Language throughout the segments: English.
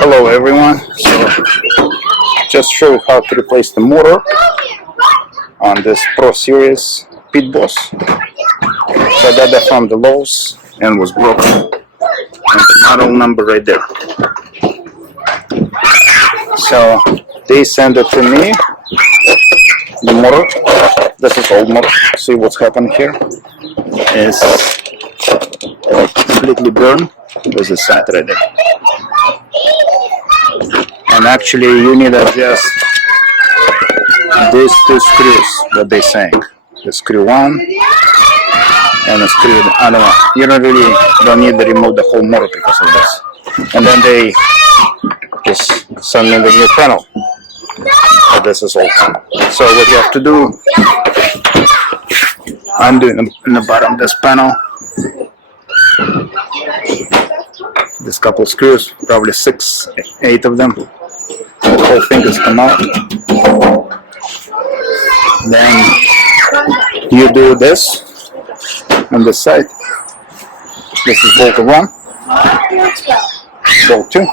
Hello everyone, so just show you how to replace the motor on this Pro Series Pit Boss. So I got that from the Lowe's and was broken, and the model number right there. So they sent it to me, the motor. This is old motor. See what's happened here is like completely burned. There's a side right there. And actually you need to adjust these two screws, what they saying. The screw one and the screw the other one. You don't need to remove the whole motor because of this. And then they just send me the new panel. But this is old. So what you have to do, undo in the bottom of this panel. This couple screws, probably 6, 8 of them. The whole thing has come out. Then you do this on this side. This is bolt 1, bolt 2,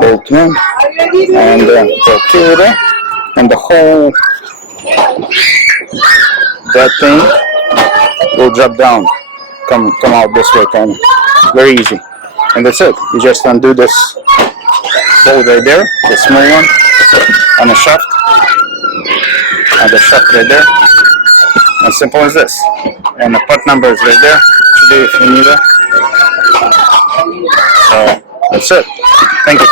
bolt 1, and bolt 2 there. And the whole that thing will drop down, come out this way, kind of very easy. And that's it. You just undo this bolt right there, the small one, on the shaft, and the shaft right there. As simple as this. And the part number is right there today if you need it. So that's it. Thank you.